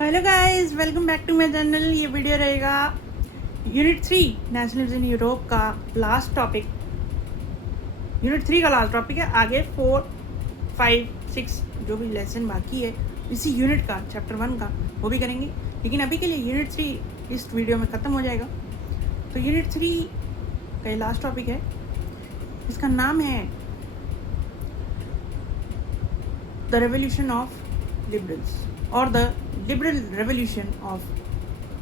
Hello guys, welcome back to my channel. ये video रहेगा unit 3 nationalism in Europe का last topic. Unit 3 का last topic है। आगे 4, 5, 6 जो भी लेसन बाकी है इसी यूनिट का, चैप्टर 1 का, वो भी करेंगे। लेकिन अभी के लिए यूनिट 3 इस वीडियो में ख़त्म हो जाएगा। तो यूनिट 3 का ये लास्ट टॉपिक है। इसका नाम है द रेवोल्यूशन ऑफ लिबरल्स और द लिबरल रेवोल्यूशन ऑफ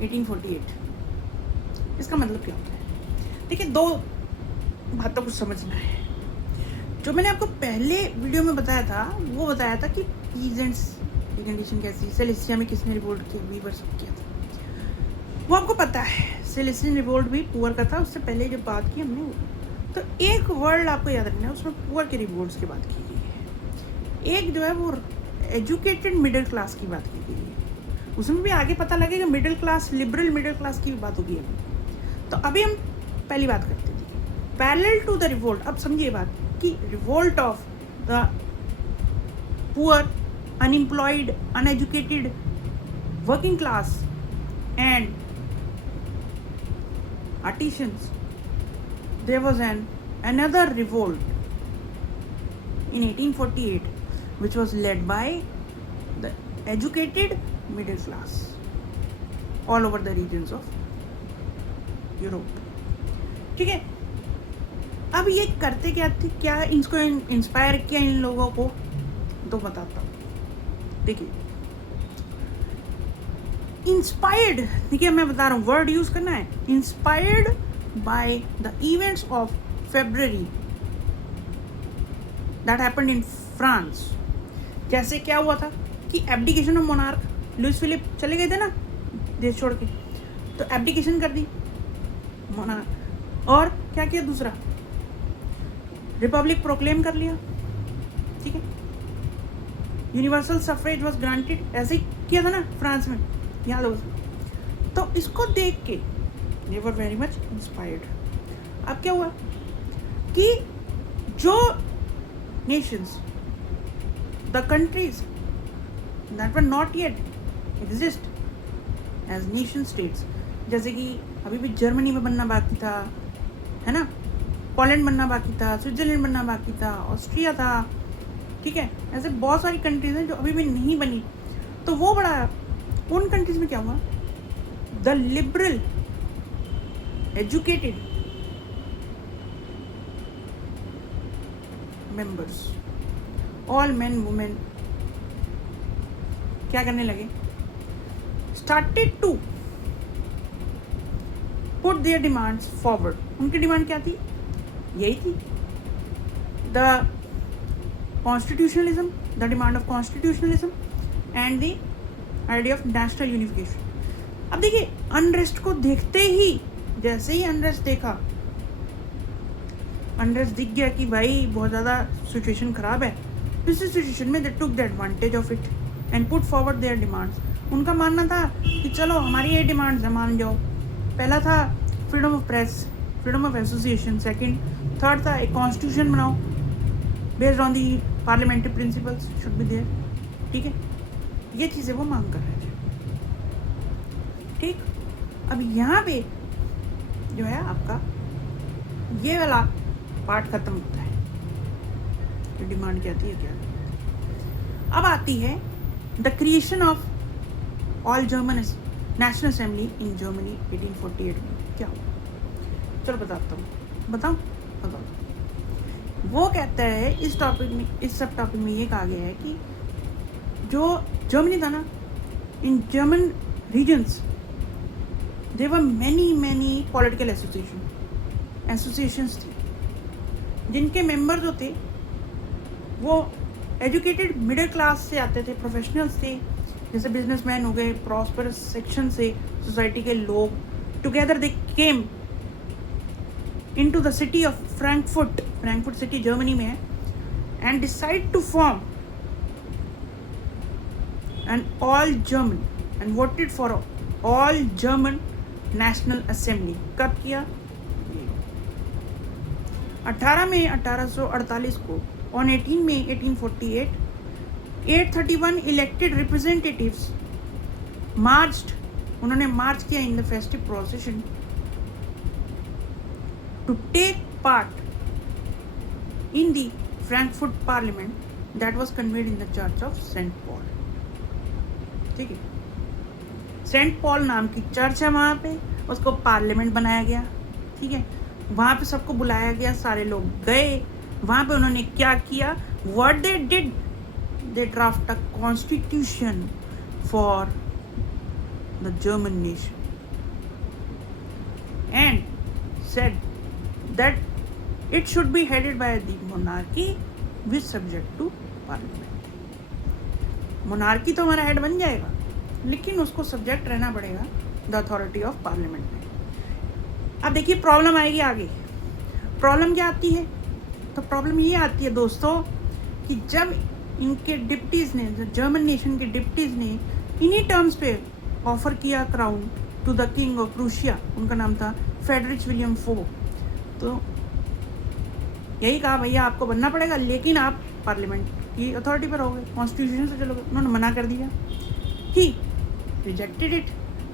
1848। इसका मतलब क्या होता है? देखिए, दो बातों को समझना है। जो मैंने आपको पहले वीडियो में बताया था, वो बताया था कि पीजेंट्स की कंडीशन कैसी, सेलेसिया में किसने रिवोल्ट किया, वीवर सब किया था, वो आपको पता है। सेलेसियन रिवोल्ट भी पुअर का था। उससे पहले जब बात की हमने, तो एक वर्ड आपको याद रखना है, उसमें पुअर के रिवोल्ट्स की बात की गई है। एक जो है वो एजुकेटेड मिडिल क्लास की बात की गई है। उसमें भी आगे पता लगेगा middle class, liberal middle class की भी बात होगी अभी। तो अभी हम पहली बात करते थे पैरेलल टू द रिवोल्ट। अब समझिए बात कि revolt of the poor, unemployed, uneducated, working class and artisans, there was another revolt in 1848 which was led by the educated middle class all over the regions of Europe. ठीक है, अब ये करते क्या थे, क्या इनको इंस्पायर किया इन लोगों को, तो बताता हूँ। देखिए, इंस्पायर्ड, देखिए मैं बता रहा हूँ, वर्ड यूज करना है। Inspired by the events of February that happened in France. जैसे क्या हुआ था कि abdication of monarch, Louis Philippe चले गए थे ना देश छोड़ के, तो एब्डिकेशन कर दी मोनार्क। और क्या किया दूसरा, रिपब्लिक प्रोक्लेम कर लिया। ठीक है, यूनिवर्सल सफरेज वाज ग्रांटेड, ऐसे ही किया था ना फ्रांस में, याद हो। तो इसको देख के they were very much inspired. अब क्या हुआ कि जो nations, the countries that were not yet exist as nation states, जैसे कि अभी भी जर्मनी में बनना बाकी था, है ना, पोलैंड बनना बाकी था, स्विट्जरलैंड बनना बाकी था, ऑस्ट्रिया था। ठीक है, ऐसे बहुत सारी कंट्रीज हैं जो अभी भी नहीं बनी। तो वो बड़ा, उन कंट्रीज में क्या हुआ, the liberal educated members, all man women, क्या करने लगे, started to put their demands forward. उनकी डिमांड क्या थी, यही थी, the constitutionalism, the demand of constitutionalism and the idea of national unification. अब देखिए, अनरेस्ट को देखते ही, जैसे ही अनरेस्ट देखा, अनरेस्ट दिख गया कि भाई बहुत ज़्यादा सिचुएशन ख़राब है, इस सिचुएशन में they took the advantage of it and put forward their demands. उनका मानना था कि चलो हमारी ये डिमांड्स है, मान जाओ। पहला था freedom of press, freedom of association, second, third था एक कॉन्स्टिट्यूशन बनाओ based on the parliamentary principles should be there. ठीक है, ये चीज़ें वो मांग कर रहे थे। ठीक, अब यहाँ पे जो है आपका ये वाला पार्ट खत्म होता है कि डिमांड क्या थी, क्या। अब आती है the creation of all German national assembly in Germany 1848 में क्या हुआ। चलो बताता हूँ, बताओ। वो कहता है इस टॉपिक में, इस सब टॉपिक में ये कहा गया है कि जो जर्मनी था ना, in German regions there were many political associations थी, जिनके मेंबर जो थे वो एजुकेटेड मिडिल क्लास से आते थे, प्रोफेशनल्स थे, जैसे बिजनेसमैन हो गए, प्रॉस्परस सेक्शन से सोसाइटी के लोग। Together they came into the city of Frankfurt city Germany में है, and decide to form an all German and voted for all German National Assembly। कब किया, 18 मई 1848 को, on 18 May 1848 831 elected representatives उन्होंने march किया in the festive procession to take part in the Frankfurt parliament that was convened in the church of saint Paul. ठीक है, Saint Paul नाम की church है वहाँ पे, उसको पार्लियामेंट बनाया गया। ठीक है, वहाँ पे सबको बुलाया गया, सारे लोग गए। वहाँ पे उन्होंने क्या किया, what they did, they draft a constitution for the German nation and said that it should be headed by the monarchy with subject to parliament। Monarchy तो हमारा हेड बन जाएगा, लेकिन उसको सब्जेक्ट रहना पड़ेगा द अथॉरिटी ऑफ पार्लियामेंट में। अब देखिए प्रॉब्लम आएगी आगे। प्रॉब्लम क्या आती है, तो प्रॉब्लम ये आती है दोस्तों कि जब इनके डिप्टीज़ ने, जर्मन नेशन के डिप्टीज़ ने इन्हीं टर्म्स पे ऑफर किया crown to the king of Prussia, उनका नाम था फ्रेडरिक विलियम फोर, तो यही कहा भैया आपको बनना पड़ेगा, लेकिन आप पार्लियामेंट की अथॉरिटी पर रहोगे, कॉन्स्टिट्यूशन से चलोगे। उन्होंने मना कर दिया, ही रिजेक्टेड इट।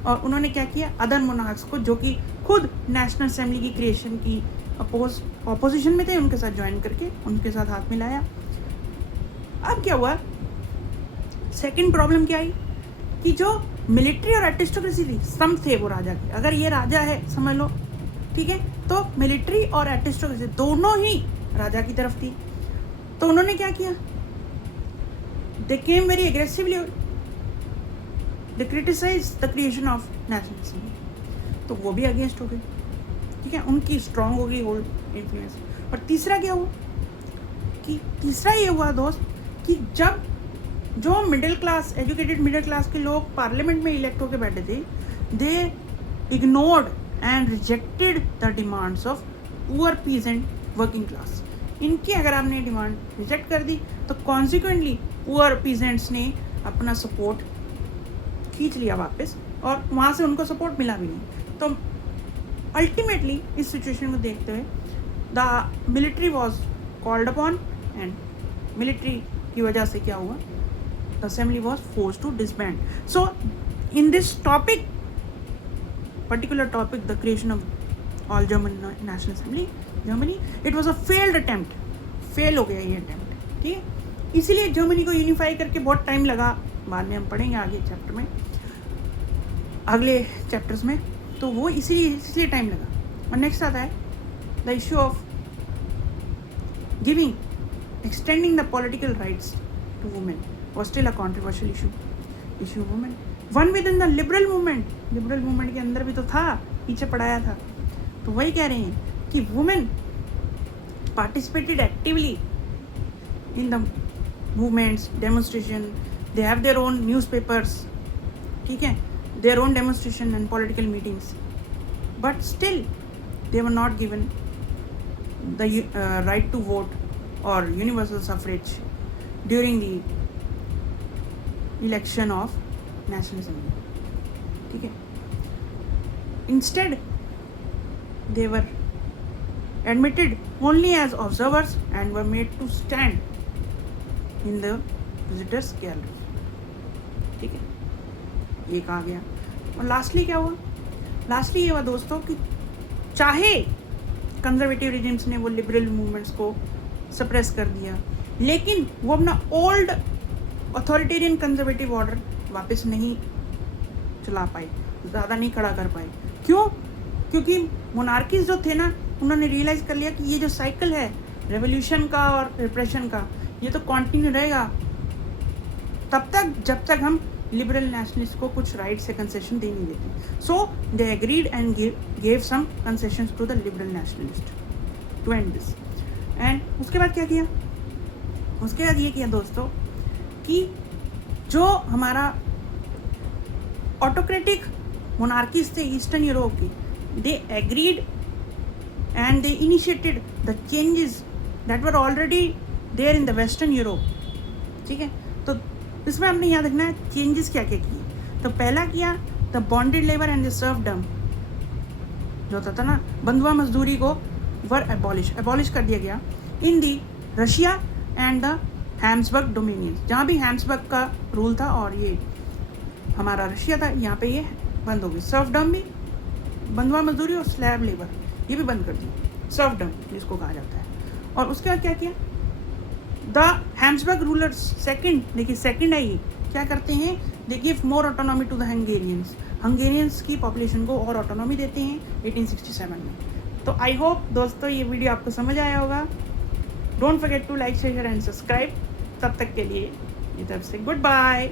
और उन्होंने क्या किया, अदर मोनार्क्स को जो कि खुद नेशनल असेंबली की क्रिएशन की ऑपोजिशन में थे, उनके साथ ज्वाइन करके उनके साथ हाथ मिलाया। अब क्या हुआ, सेकंड प्रॉब्लम क्या आई कि जो मिलिट्री और एरिस्टोक्रेसी थी, सम थे वो राजा के, अगर ये राजा है समझ लो, ठीक है, तो मिलिट्री और एरिस्टोक्रेसी दोनों ही राजा की तरफ थी। तो उन्होंने क्या किया, they came very aggressively, they criticise the creation of national assembly, तो वो भी अगेंस्ट हो गए। ठीक है, उनकी स्ट्रांग हो गई होल्ड इन्फ्लुएंस। और तीसरा क्या हुआ कि तीसरा ये हुआ दोस्त कि जब जो middle class, educated middle class के लोग पार्लियामेंट में इलेक्ट होकर बैठे थे, they ignored and rejected the demands of poor peasant working class. इनकी अगर आपने डिमांड रिजेक्ट कर दी तो कॉन्सिक्वेंटली पुअर पीजेंट्स ने अपना सपोर्ट खींच लिया वापस, और वहाँ से उनको सपोर्ट मिला भी नहीं। तो अल्टीमेटली इस सिचुएशन को देखते हुए the military was called upon, and military की वजह से क्या हुआ, the assembly was forced to disband. So in this topic, particular topic, the creation of all German National Assembly, Germany, it was a failed attempt, fail हो गया ये attempt. ठीक है, इसीलिए जर्मनी को यूनिफाई करके बहुत टाइम लगा, बाद में हम पढ़ेंगे आगे चैप्टर में, अगले चैप्टर्स में, तो वो इसलिए टाइम लगा। और नेक्स्ट आता है the issue of giving, extending the political rights to women was still a controversial issue women one within the liberal movement के अंदर भी तो था, पीछे पढ़ाया था। तो वही कह रहे हैं कि women participated actively in the movements, demonstration, they have their own newspapers, ठीक है, their own demonstration and political meetings, but still they were not given the right to vote और universal suffrage during the election of national assembly. ठीक है, instead they were admitted only as observers and were made to stand in the visitors gallery. ठीक है, ये कहा गया। और lastly क्या हुआ, लास्टली ये हुआ दोस्तों कि चाहे कंजर्वेटिव रिजिम्स ने वो लिबरल मूवमेंट्स को सप्रेस कर दिया, लेकिन वो अपना ओल्ड अथॉरिटेरियन कंजर्वेटिव ऑर्डर वापस नहीं चला पाए, ज़्यादा नहीं खड़ा कर पाए। क्यों? क्योंकि मोनार्कीज जो थे ना, उन्होंने रियलाइज़ कर लिया कि ये जो साइकिल है रेवोल्यूशन का और रिप्रेशन का, ये तो कंटिन्यू रहेगा तब तक जब तक हम लिबरल नेशनलिस्ट को कुछ राइट से कंसेशन दे नहीं देते। So they agreed and gave some concessions to the liberal nationalist to end this. And उसके बाद क्या किया, उसके बाद ये किया दोस्तों कि जो हमारा ऑटोक्रेटिक मोनार्कीज थे ईस्टर्न यूरोप की, they agreed and they initiated the changes that were already there in the western Europe. ठीक है, तो इसमें हमने याद रखना है चेंजेस क्या क्या किए। तो पहला किया the bonded labour and the serfdom, जो होता था ना बंधुआ मजदूरी को, वर एबॉलिश कर दिया गया in the Russia and the Habsburg dominions, जहाँ भी हैम्सबर्ग का रूल था और ये हमारा रशिया था, यहाँ पे ये बंद हो गई। सर्फडम भी, बंधुआ मजदूरी और स्लैब लेबर ये भी बंद कर दी, सर्फडम जिसको कहा जाता है। और उसके बाद क्या किया, द हैम्सबर्ग रूलर्स सेकंड, देखिए सेकंड है ये, क्या करते हैं, they give more autonomy to the Hungarians, Hungarians की पॉपुलेशन को और ऑटोनॉमी देते हैं 1867 में। तो आई होप दोस्तों ये वीडियो आपको समझ आया होगा। Don't forget to like share and subscribe. तब तक के लिए ये तरफ से गुड बाय।